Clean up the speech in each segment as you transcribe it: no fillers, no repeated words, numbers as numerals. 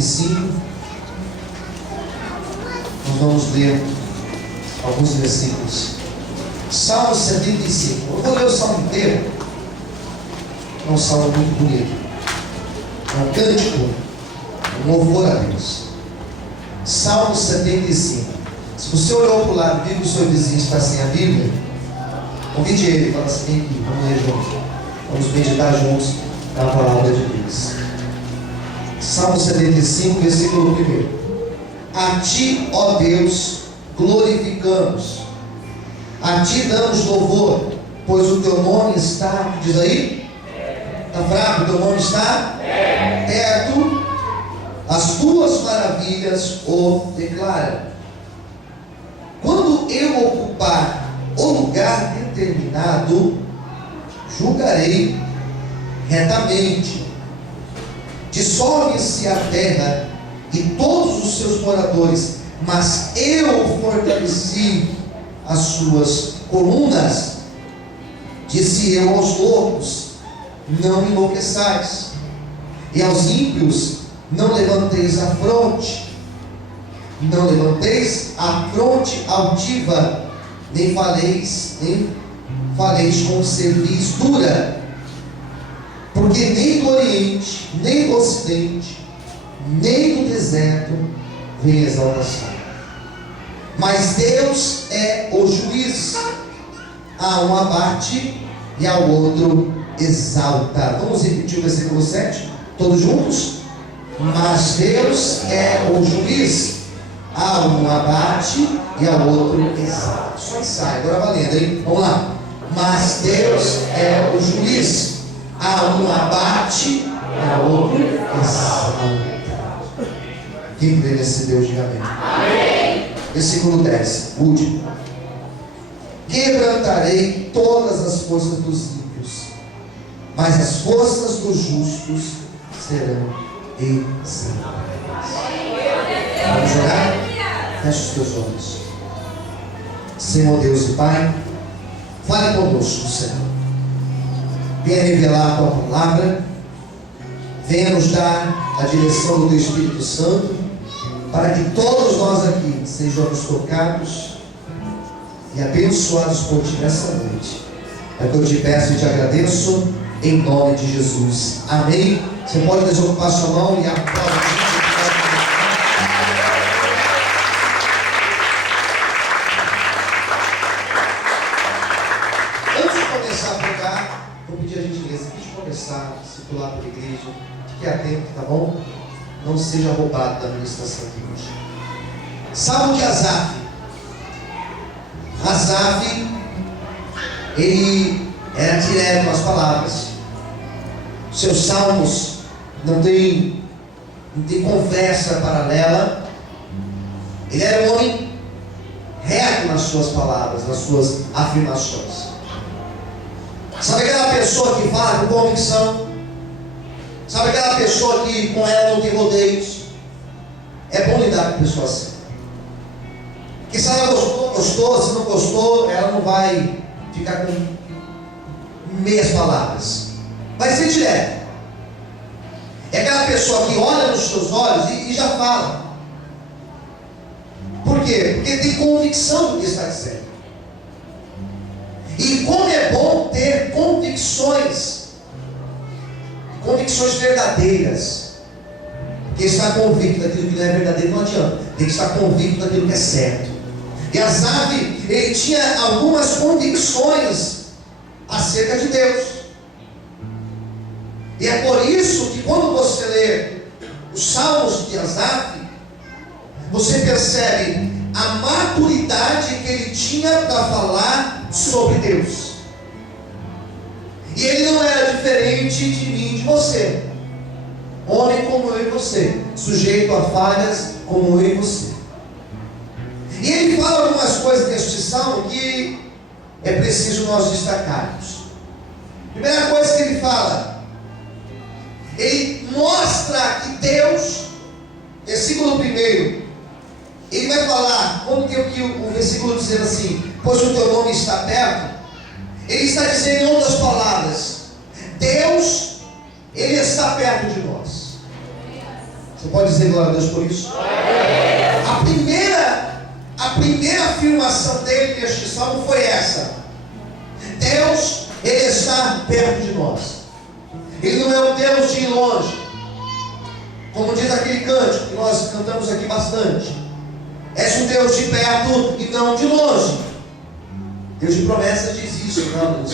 75, nós vamos ler alguns versículos. Salmo 75. Eu vou ler o salmo inteiro. É um salmo muito bonito. É um cântico, um louvor a Deus. Salmo 75. Se você olhou para o lado, viu que o seu vizinho está sem a Bíblia, convide ele e fala assim: vem aqui, vamos ler juntos. Vamos meditar juntos na palavra de Deus. Salmo 75, versículo 1. A Ti, ó Deus, glorificamos. A Ti damos louvor, pois o Teu nome está, diz aí? Está fraco? O Teu nome está perto. As Tuas maravilhas o declaram. Quando eu ocupar o lugar determinado, julgarei retamente. Dissolve-se a terra e todos os seus moradores, mas eu fortaleci as suas colunas. Disse eu aos loucos: não enlouqueçais, e aos ímpios: não levanteis a fronte. Não levanteis a fronte altiva, nem faleis com cerviz dura, porque nem do Oriente, nem do Ocidente, nem do deserto vem exaltação. Mas Deus é o juiz. A um abate e ao outro exalta. Vamos repetir o versículo 7, todos juntos? Mas Deus é o juiz. A um abate e ao outro exalta. Só sai, agora valendo, hein? Vamos lá. Mas Deus é o juiz. A um abate e ao outro exalta. Quem crê nesse Deus, diga amém. Amém. Versículo 10, último. Quebrantarei todas as forças dos ímpios, mas as forças dos justos serão exaltadas. Vamos orar? Feche os teus olhos. Senhor Deus e Pai, fale conosco, Senhor. Venha revelar a Tua palavra. Venha nos dar a direção do Teu Espírito Santo, para que todos nós aqui sejamos tocados e abençoados por Ti nessa noite. É o que eu te peço e te agradeço, em nome de Jesus. Amém. Você pode desocupar sua mão e aplaudir. Vou pedir a gentileza de começar a circular pela igreja. Fique atento, tá bom? Não seja roubado da ministração de hoje. Salmo de Asaf. Asaf, ele era direto com as palavras. Seus salmos não tem conversa paralela. Ele era um homem reto nas suas palavras, nas suas afirmações. Sabe aquela pessoa que fala com convicção? Sabe aquela pessoa que com ela não tem rodeios? É bom lidar com pessoas assim. Que se ela gostou, gostou. Se não gostou, ela não vai ficar com meias palavras. Vai ser direto. É aquela pessoa que olha nos seus olhos e já fala. Por quê? Porque tem convicção do que está dizendo. E como é bom ter convicções verdadeiras. Porque estar convicto daquilo que não é verdadeiro não adianta. Tem que estar convicto daquilo que é certo. E Asaf, ele tinha algumas convicções acerca de Deus. E é por isso que quando você lê os Salmos de Asaf, você percebe a maturidade que ele tinha para falar sobre Deus. E ele não era diferente de mim e de você. Homem como eu e você, sujeito a falhas como eu e você. E ele fala algumas coisas neste salmo que é preciso nós destacarmos. Primeira coisa que ele fala, ele mostra que Deus, versículo 1, ele vai falar, quando tem aqui o versículo dizendo assim, pois o teu nome está perto, ele está dizendo em outras palavras, Deus, ele está perto de nós. Você pode dizer glória a Deus por isso? A primeira afirmação dele neste salmo foi essa: Deus, Ele está perto de nós. Ele não é um Deus de ir longe, como diz aquele cântico que nós cantamos aqui bastante. És um Deus de perto e não de longe. Deus de promessa diz isso, não,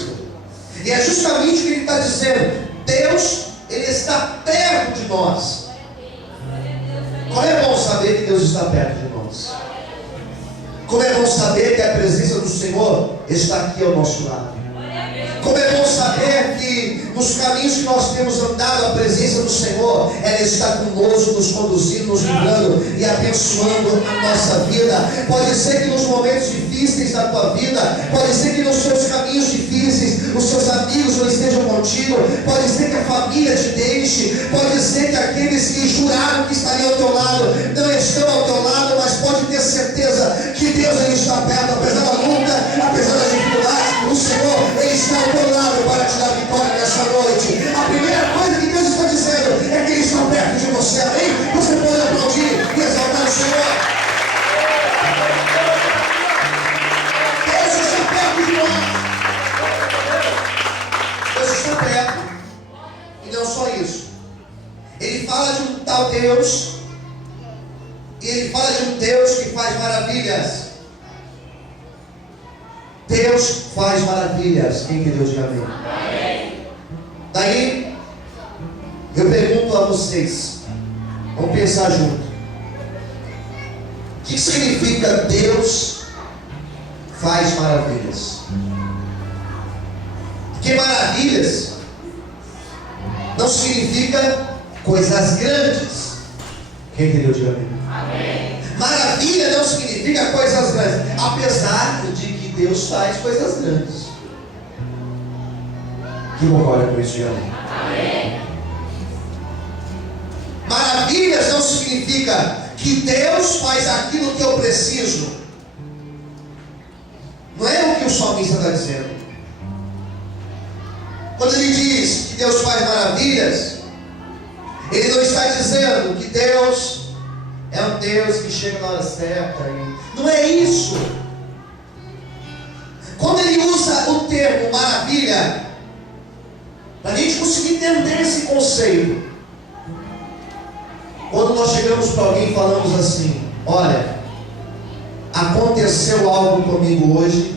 e é justamente o que Ele está dizendo. Deus, Ele está perto de nós. Como é bom saber que Deus está perto de nós. Como é bom saber que a presença do Senhor está aqui ao nosso lado. Como é bom saber que nos caminhos que nós temos andado, a presença do Senhor, ela está conosco, nos conduzindo, nos livrando e abençoando a nossa vida. Pode ser que nos momentos difíceis da tua vida, pode ser que nos seus caminhos difíceis, os seus amigos não estejam contigo, pode ser que a família te deixe, pode ser que aqueles que juraram que estariam ao teu lado não estão ao teu lado, mas pode ter certeza que Deus, Ele está perto, apesar da luta, apesar das dificuldades. O Senhor, Ele está ao teu lado para te dar vitória nessa noite. A primeira coisa que Deus está dizendo é que Ele está perto de você, amém? Você pode aplaudir e exaltar o Senhor. Deus está perto de nós. Deus está perto. E não só isso. Ele fala de um tal Deus, e Ele fala de um Deus que faz maravilhas. Deus faz maravilhas. Quem que Deus diga amém? Amém. Daí eu pergunto a vocês, vamos pensar junto. O que significa Deus faz maravilhas? Porque maravilhas não significa coisas grandes. Quem que Deus diga amém? Amém. Maravilha não significa coisas grandes, apesar de que Deus faz coisas grandes. Que concorda com isso, amém? Amém. Maravilhas não significa que Deus faz aquilo que eu preciso. Não é o que o salmista está dizendo. Quando ele diz que Deus faz maravilhas, ele não está dizendo que Deus é um Deus que chega na hora certa. Não é isso. Quando ele usa o termo maravilha, para a gente conseguir entender esse conceito, quando nós chegamos para alguém e falamos assim: olha, aconteceu algo comigo hoje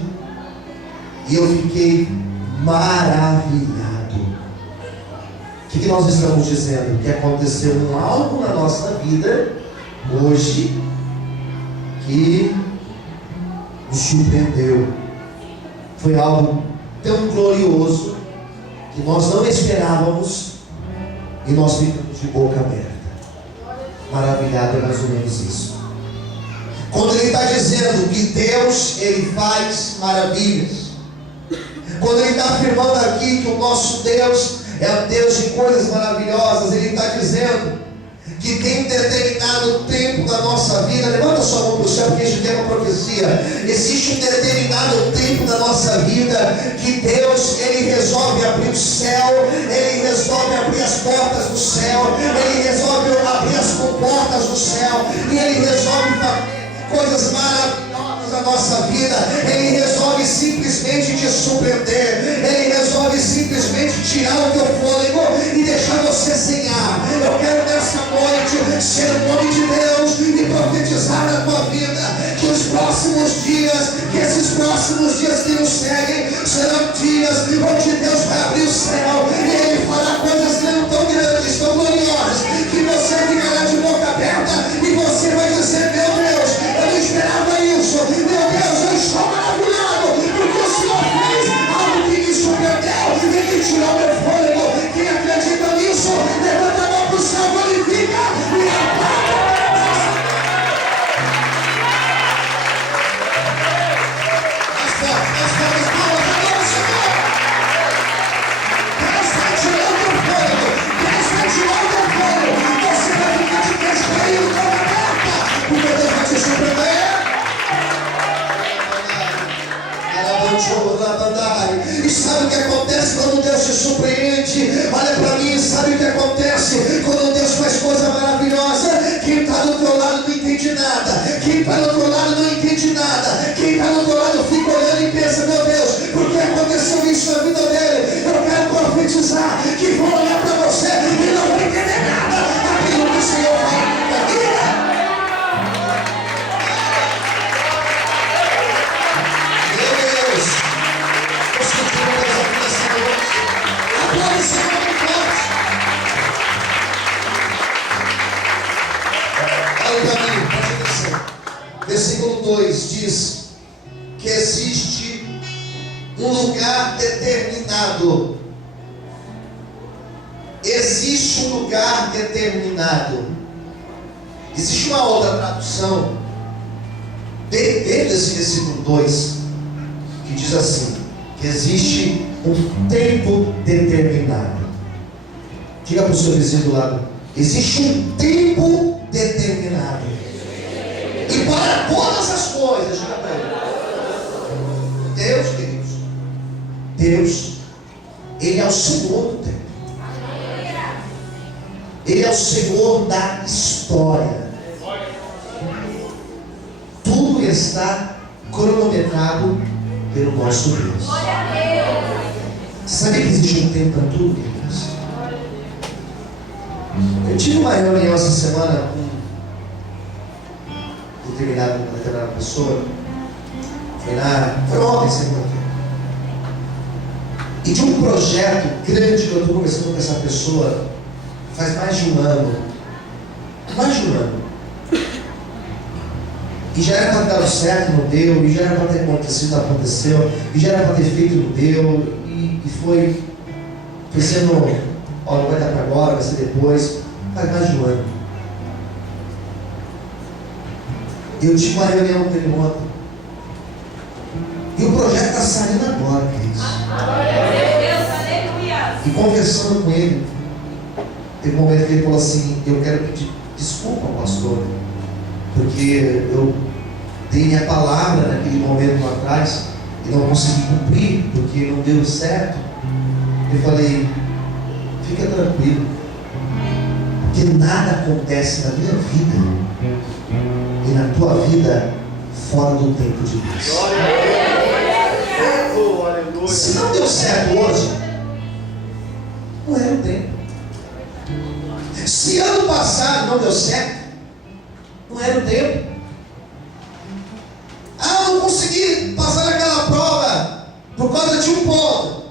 e eu fiquei maravilhado. O que nós estamos dizendo? Que aconteceu algo na nossa vida hoje que nos surpreendeu. Foi algo tão glorioso que nós não esperávamos e nós ficamos de boca aberta. Maravilhado é mais ou menos isso. Quando ele está dizendo que Deus, Ele faz maravilhas, quando ele está afirmando aqui que o nosso Deus é um Deus de coisas maravilhosas, Ele está dizendo que tem um determinado tempo da nossa vida. Levanta sua mão para o céu, porque isso tem uma profecia. Existe um determinado tempo da nossa vida que Deus, Ele resolve abrir o céu, Ele resolve abrir as portas do céu, Ele resolve abrir as comportas do céu, e Ele resolve fazer coisas maravilhosas na nossa vida. Ele resolve simplesmente te surpreender. Ele resolve simplesmente tirar o teu fôlego e deixar você sem ar. Eu quero nessa noite ser o nome de Deus e profetizar na tua vida que os próximos dias, que esses próximos dias que nos seguem, serão dias onde Deus vai abrir o céu e Ele fará coisas tão grandes, tão gloriosas, que você ficará de boca aberta e você vai dizer: meu Deus, eu não esperava isso. Meu Deus, eu estou maravilhado, porque o Senhor fez algo que me surpreendeu. Ele tirou meu fôlego. Quem acredita nisso, levanta a mão para o céu, glorifica e aplaude. Mais forte, palmas, adora o Senhor. Deus vai tirar o teu fôlego. Deus vai tirar o teu fôlego. Você vai ficar nada. Quem está do outro lado não entende nada. Quem está do outro lado fica olhando e pensa: meu Deus, por que aconteceu isso na vida dele? Eu quero profetizar que vão olhar para você e não vão entender nada daquilo que o Senhor fala na vida. Meu Deus, você tem uma coisa aqui nessa noite. Agora o Senhor não pode. Olha para mim, presta atenção. Versículo 2 diz que existe um lugar determinado. Existe um lugar determinado. Existe uma outra tradução dentro desse versículo 2 que diz assim: que existe um tempo determinado. Diga para o seu vizinho do lado: existe um tempo determinado. E para todas as coisas, diga para ele. Deus, queridos, Deus, Ele é o Senhor do tempo. Ele é o Senhor da história. Tudo está cronometrado pelo nosso Deus. Sabe que existe um tempo para tudo, queridos? Eu tive uma reunião essa semana com uma determinada pessoa. Foi ontem, segunda-feira. E de um projeto grande que eu estou conversando com essa pessoa faz mais de um ano. E já era para ter dado certo, não deu. E já era para ter acontecido, não aconteceu. E já era para ter feito, não deu. E foi sendo, não vai dar para agora, vai ser depois. Faz mais de um ano. Eu tive uma reunião com ele ontem. E o projeto está saindo agora, queridos. E conversando com ele, teve um momento que ele falou assim: eu quero pedir desculpa, pastor, porque eu dei minha palavra naquele momento lá atrás e não consegui cumprir, porque não deu certo. Eu falei: fica tranquilo, porque nada acontece na minha vida e na tua vida fora do tempo de Deus. Se não deu certo hoje, não era o tempo. Se ano passado não deu certo, não era o tempo. Não consegui passar naquela prova por causa de um ponto.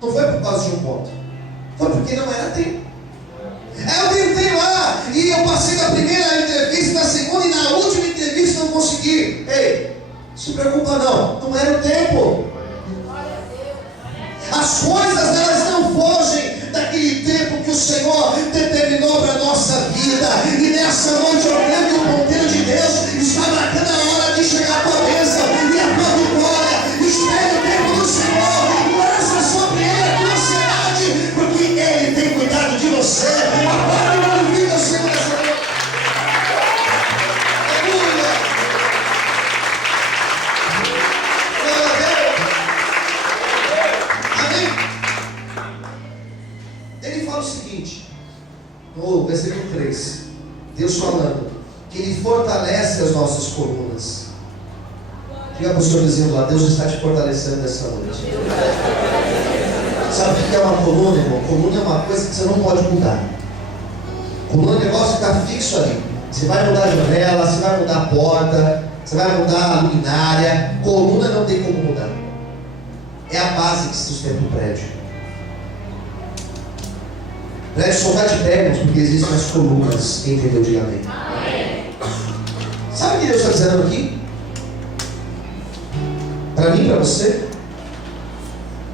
Não foi por causa de um ponto, foi porque não era tempo. Eu tentei lá e eu passei na primeira entrevista, na segunda e na última entrevista não consegui. Ei, não se preocupa não era o tempo. As coisas, elas não fogem daquele tempo que o Senhor determinou para a nossa vida. E nessa noite eu creio que o ponteiro de Deus está marcando a hora de chegar a tua bênção e a tua vitória. Espere o tempo do Senhor, lança sobre ele a tua ansiedade, porque Ele tem cuidado de você. Agora eu ouvi o Senhor nessa noite. Aleluia. Ele fala o seguinte, no versículo 3, Deus falando que Ele fortalece as nossas colunas. Diga para o seu vizinho lá: Deus está te fortalecendo nessa noite. Sabe o que é uma coluna, irmão? Coluna é uma coisa que você não pode mudar. Coluna é um negócio que está fixo ali. Você vai mudar a janela, você vai mudar a porta, você vai mudar a luminária. Coluna não tem como mudar. É a base que sustenta o prédio. O prédio só está de pé, irmãos, porque existem as colunas. Quem entendeu, diga amém. Sabe o que Deus está dizendo aqui? Para mim e para você?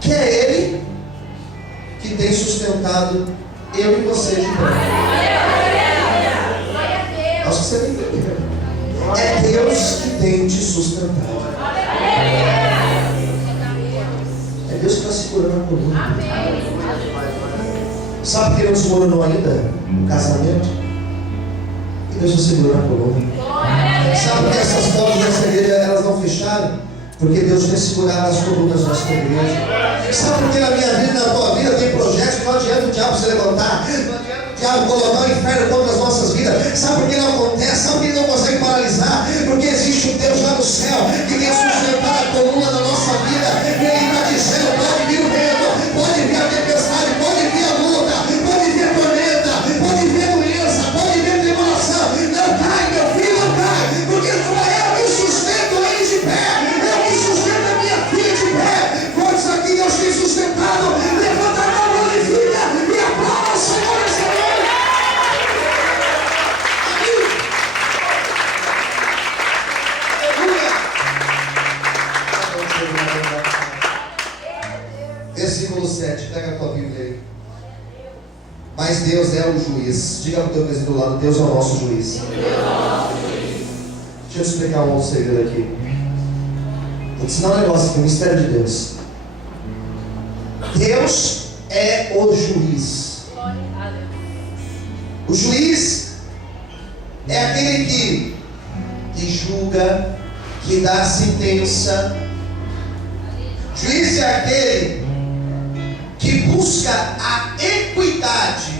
Que é Ele que tem sustentado eu e você de pé. Acho que você não entendeu. É Deus que tem te sustentado. É Deus que está segurando a coluna. Sabe que Ele não segurou ainda o casamento? E Deus está segurando a coluna. Sabe que essas portas dessa igreja elas não fecharam? Porque Deus tem segurado as colunas da nossa igreja. Sabe por que na minha vida, na tua vida, tem projetos que não adianta o diabo se levantar, não adianta o diabo colocar o inferno contra as nossas vidas. Sabe por que não acontece? Sabe por que ele não consegue parar finalizar, porque existe um Deus lá no céu que tem sustentado a coluna da nossa vida. E Ele está dizendo: pode vir o vento, pode vir a tempestade, pode vir a luta, pode vir a tormenta, pode vir a doença, pode vir a tribulação. Não cai, meu filho, não cai, porque não é eu que sustento ele de pé, eu que sustento a minha filha de pé. Quantos aqui Deus tem sustentado? Levanta a mão, glorifica e aplauda o Senhor essa noite. Versículo 7, pega a tua Bíblia aí. Mas Deus é o juiz. Diga para o teu vizinho do lado: Deus é o nosso juiz. Deixa eu te explicar um outro segredo aqui. Vou te ensinar um negócio aqui, o mistério de Deus. Deus é o juiz. O juiz é aquele que julga, que dá a sentença. Juiz é aquele que busca a equidade,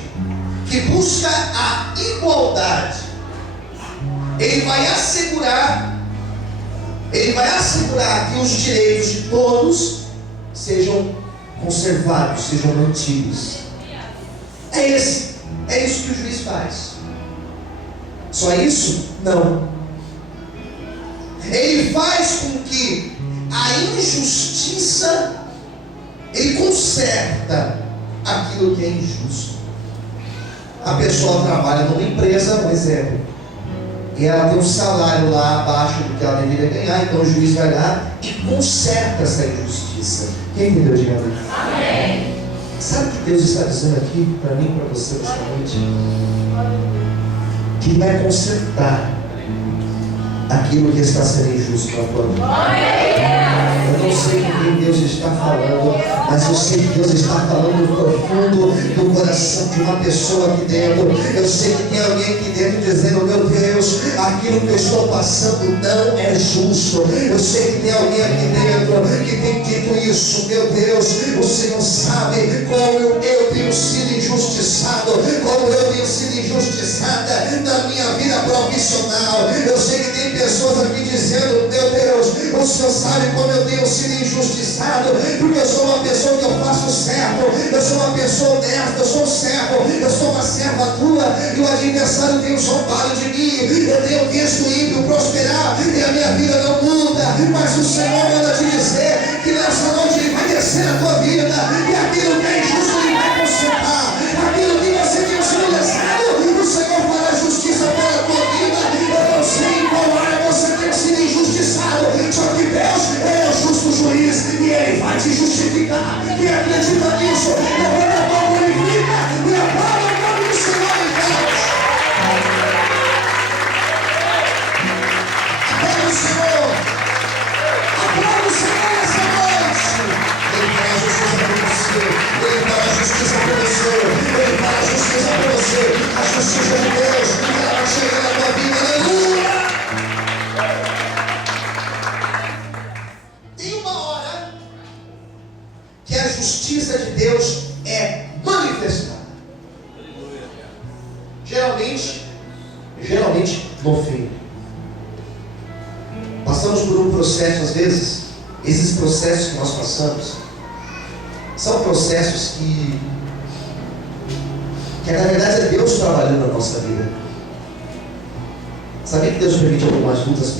que busca a igualdade. Ele vai assegurar que os direitos de todos sejam conservados, sejam mantidos. É isso que o juiz faz. Só isso? Não. Ele faz com que a injustiça, ele conserta aquilo que é injusto. A pessoa trabalha numa empresa, por exemplo, e ela tem um salário lá abaixo do que ela deveria ganhar, então o juiz vai lá e conserta essa injustiça. Quem entendeu? Diga amém. Amém. Sabe o que Deus está dizendo aqui para mim e para você nesta noite? Que Ele vai consertar aquilo que está sendo injusto na tua vida. Eu não sei com quem Deus está falando, mas eu sei que Deus está falando no profundo do coração de uma pessoa aqui dentro. Eu sei que tem alguém aqui dentro dizendo: meu Deus, aquilo que eu estou passando não é justo. Eu sei que tem alguém aqui dentro que tem dito isso: meu Deus, o Senhor sabe como eu tenho sido injustiçado, como eu tenho sido injustiçada na minha vida profissional. Eu sei que tem pessoas aqui dizendo: meu Deus, o Senhor sabe como eu tenho sido injustiçado, porque eu sou uma pessoa que eu faço certo, eu sou uma pessoa honesta, eu sou servo, eu sou uma serva tua, e o adversário tem zombado de mim, eu tenho visto o ímpio prosperar, e a minha vida não muda, mas o Senhor manda te dizer que nessa noite Ele vai descer a tua vida, e aquilo que é injusto Ele vai consertar, aquilo que você tem sido lesado, o Senhor fará justiça pela tua vida. Eu não sei em qual área você tem sido injustiçado, só que Deus é o justo juiz, e Ele vai te justificar. E acredita nisso, levanta a mão, glorifica e aplauda o nome do Senhor em Deus. Aplauda o Senhor, aplauda o Senhor essa noite. Ele fará justiça por você, Ele fará justiça por você, Ele fará justiça por você. A justiça de Deus, ela vai chegar na tua vida. Aleluia. Tem uma hora que a justiça de Deus é manifestada. Geralmente no fim. Passamos por um processo, às vezes, esses processos que nós passamos são processos que na verdade é Deus trabalhando na nossa vida. Sabia que Deus permite algumas lutas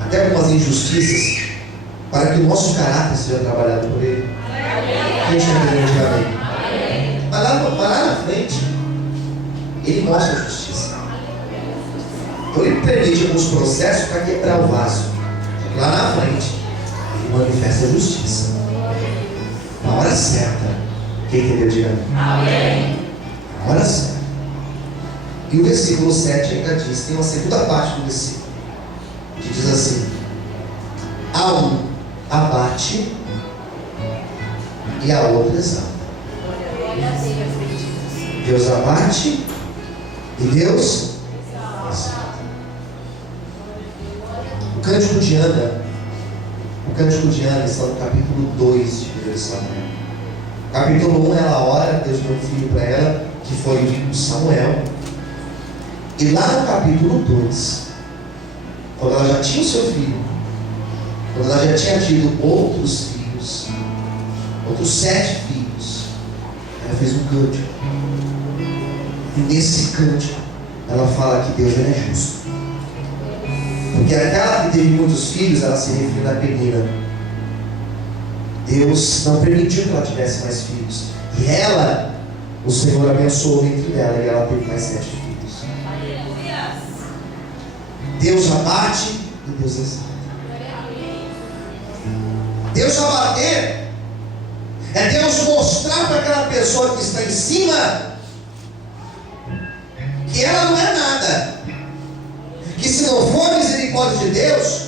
até algumas injustiças, para que o nosso caráter seja trabalhado por Ele? Quem está entendendo? Diga amém. Mas lá na frente, Ele mostra a justiça. Então Ele permite alguns processos para quebrar o vaso. Lá na frente, Ele manifesta a justiça. Na hora certa. Quem entendeu? Diga amém. Na hora certa. E o versículo 7 ainda diz, tem uma segunda parte do versículo, que diz assim: a um abate e a outro exalta. Deus abate e Deus exalta. O Cântico de Ana está no capítulo 2 de 1 Samuel. Capítulo 1, ela ora, Deus deu um filho para ela, que foi o Samuel. E lá no capítulo 2, quando ela já tinha o seu filho, quando ela já tinha tido outros filhos, outros 7 filhos, ela fez um cântico. E nesse cântico, ela fala que Deus é justo. Porque aquela que teve muitos filhos, ela se referiu à menina. Deus não permitiu que ela tivesse mais filhos. E ela, o Senhor abençoou dentro dela, e ela teve mais 7 filhos. Deus abate e Deus exalta. Deus abater é Deus mostrar para aquela pessoa que está em cima que ela não é nada, que se não for a misericórdia de Deus,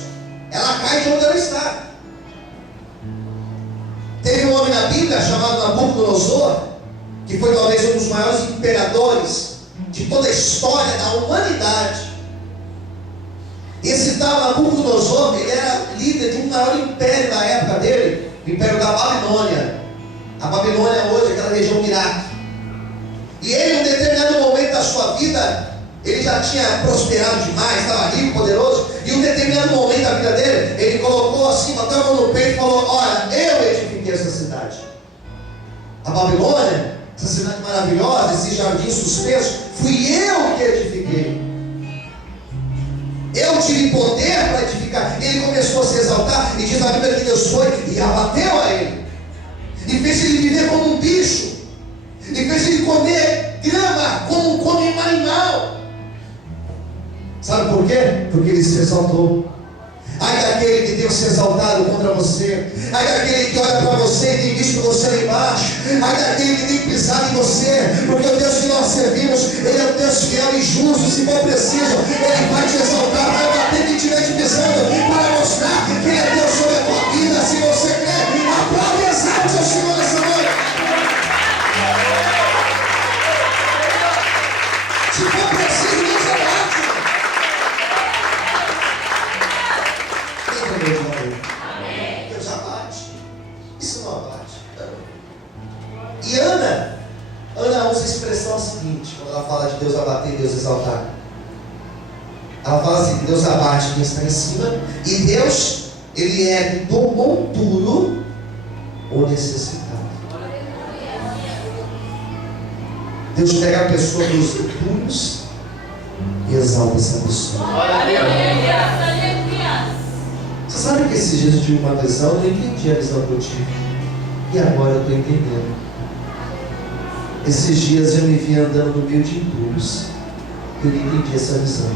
ela cai de onde ela está. Teve um homem na Bíblia chamado Nabucodonosor, que foi talvez um dos maiores imperadores de toda a história da humanidade. Esse tal Nabucodonosor, ele era líder de um maior império na época dele, o império da Babilônia. A Babilônia hoje é aquela região do Iraque. E ele, em um determinado momento da sua vida, ele já tinha prosperado demais, estava rico, poderoso, e em um determinado momento da vida dele, ele colocou assim, bateu a mão no peito e falou: olha, eu edifiquei essa cidade. A Babilônia, essa cidade maravilhosa, esse jardim suspenso, fui eu que edifiquei. Eu tive poder para edificar. E ele começou a se exaltar, e diz a Bíblia que Deus foi e abateu a ele, e fez ele viver como um bicho, e fez ele comer grama como come um animal. Sabe por quê? Porque ele se exaltou. Ai daquele que tem se exaltado contra você. Ai daquele que olha para você e tem visto você lá embaixo. Ai daquele que tem pisado em você. Porque o Deus que nós servimos, Ele é o Deus fiel e justo. Se for preciso, Ele vai te exaltar, vai bater quem estiver te pisando, para mostrar que Ele é Deus sobre a tua vida. Se você crê, aplaude e exalte o Senhor nessa noite. Se for preciso, Deus abate. Deus abate. Isso não abate. E Ana usa a expressão seguinte, quando ela fala de Deus abater e Deus exaltar. Ela fala assim: Deus abate quem está em cima, e Deus, Ele ergue do monturo o necessitado. Deus pega a pessoa dos puros e exalta essa pessoa. Você sabe que esses dias eu tive uma visão, eu não entendi a visão que eu tive. E agora eu estou entendendo. Esses dias eu me vi andando no meio de impuros. Eu não entendi essa visão.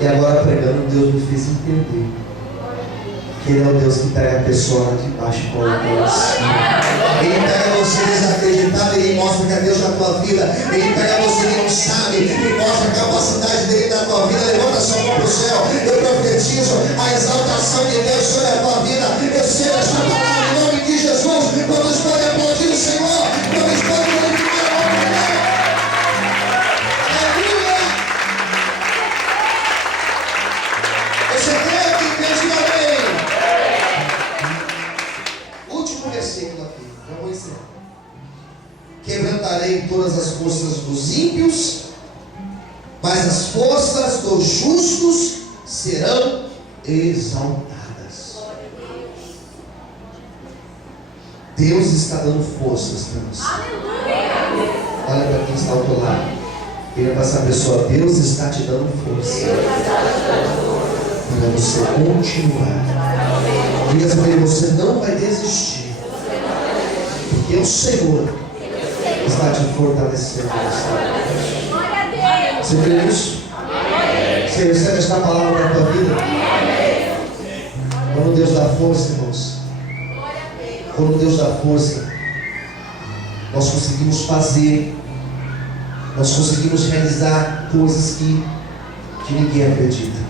E agora pregando, Deus me fez entender que Ele é o Deus que pega a pessoa lá de baixo e coloca lá em cima. Ele pega você desacreditado e Ele mostra que é Deus na tua vida. Ele pega você que não sabe e mostra a capacidade dele na tua vida. Levanta sua mão para o céu. Eu profetizo a exaltação de Deus sobre a tua vida. Eu sei esta palavra em nome de Jesus. Quando pode aplaudir o Senhor, quando pode glorificar o nome dele. Aleluia! Você crê que Deus está bem? Último versículo aqui, já vou encerrar. Quebrantarei todas as forças dos ímpios, mas as forças dos justos serão exaltadas. Deus está dando forças para você. Olha para quem está ao teu lado. Diga para essa pessoa: Deus está te dando força para você continuar. Diga para ele: você não vai desistir, porque o Senhor está te fortalecendo. Você crê nisso? Você recebe esta palavra para a tua vida? Quando Deus dá força, irmãos, quando Deus dá força, nós conseguimos fazer, nós conseguimos realizar coisas que ninguém acredita.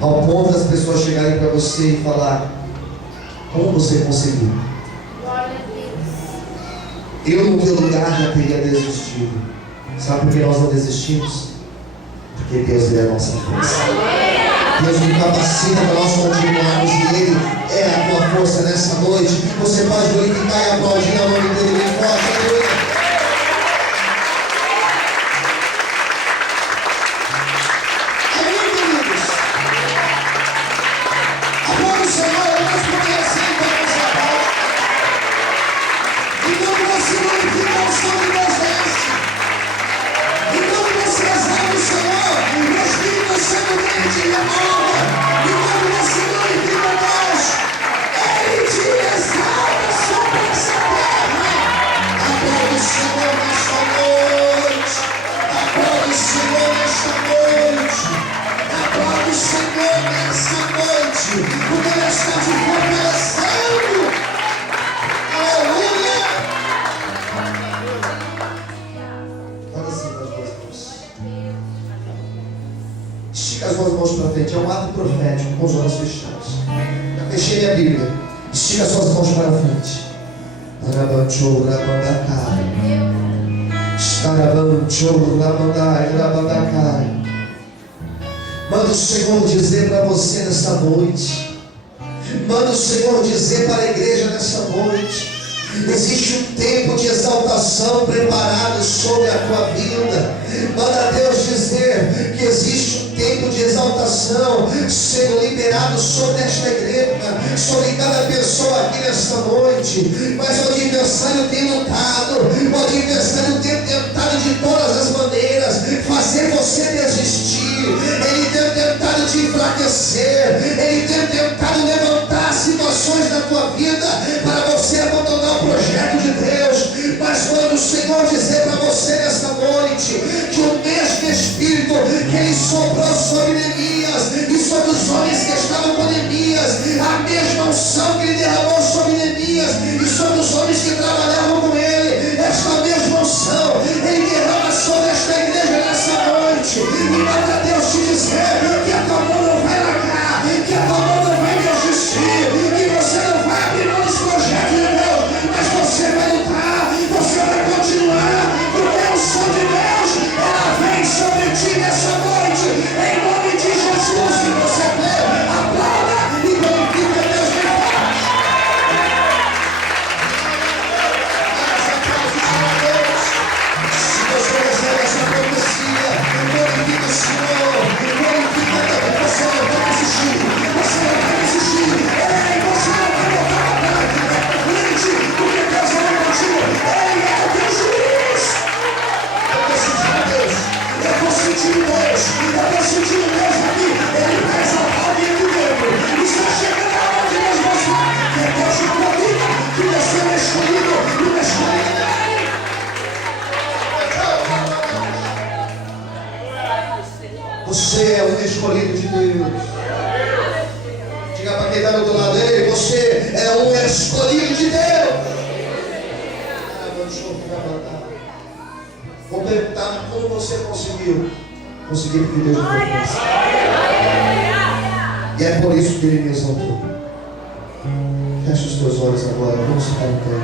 Ao ponto das pessoas chegarem para você e falar: como você conseguiu? Eu no teu lugar já teria desistido. Sabe por que nós não desistimos? Porque Deus, Ele é a nossa força. Deus me capacita para nós continuarmos, e Ele é a tua força nessa noite. Você pode glorificar e aplaudir o nome dEle bem forte. Aleluia. Aleluia. O teu está te fortalecendo. Aleluia. Faz assim com as duas mãos. Estica as duas mãos para frente. É um ato profético com os olhos fechados. Já fechei minha Bíblia. Estica as suas mãos para frente. Arabanchou, rabandacai. Estarabanchou, rabandai, rabandacai. Manda o Senhor dizer para você nesta noite. Manda o Senhor dizer para a igreja nesta noite. Existe um tempo de exaltação preparado sobre a tua vida. Manda Deus dizer que existe um tempo de exaltação sendo liberado sobre esta igreja, sobre cada pessoa aqui nesta noite. Mas o adversário tem lutado, o adversário tem tentado de todas as maneiras fazer você desistir. Ele tem tentado te enfraquecer, ele tem tentado levantar situações na tua vida para você abandonar o projeto de Deus. Mas quando o Senhor dizer para você nesta noite que o mesmo Espírito que ele soprou sobre Neemias e sobre os homens que estavam com Neemias, a mesma unção que ele derramou sobre Neemias e sobre os homens que trabalhavam com ele, esta mesma unção ele derrama sobre esta igreja nessa noite. E manda Deus te dizer que a tua mão não vai largar, que a tua mão não vai desistir, que você não vai abrir mão dos projetos de Deus, mas você vai lutar, você vai continuar, porque a unção de Deus ela vem sobre ti nessa noite, em nome de Jesus. Que você vê, aplauda e glorifica Deus bem forte. Se você recebe essa profecia, glorifica o Senhor, glorifica Deus. Você não vai desistir, você não vai desistir. Ei, você não vai botar a frente, porque Deus é contigo. Ele é o teu juiz. Eu estou sentindo Deus, eu estou sentindo Deus, eu estou sentindo Deus aqui. Ele vai exaltar alguém aqui dentro. Está chegando a hora de Deus mostrar que é Deus na tua vida, que você é escolhido e não é escolhido dele. Você é um escolhido de Deus. Diga para quem está do outro lado, ei, você é um escolhido de Deus. Vou perguntar como você conseguiu porque Deus não fez. E é por isso que Ele me exaltou. Feche os teus olhos agora, vamos ficar em pé.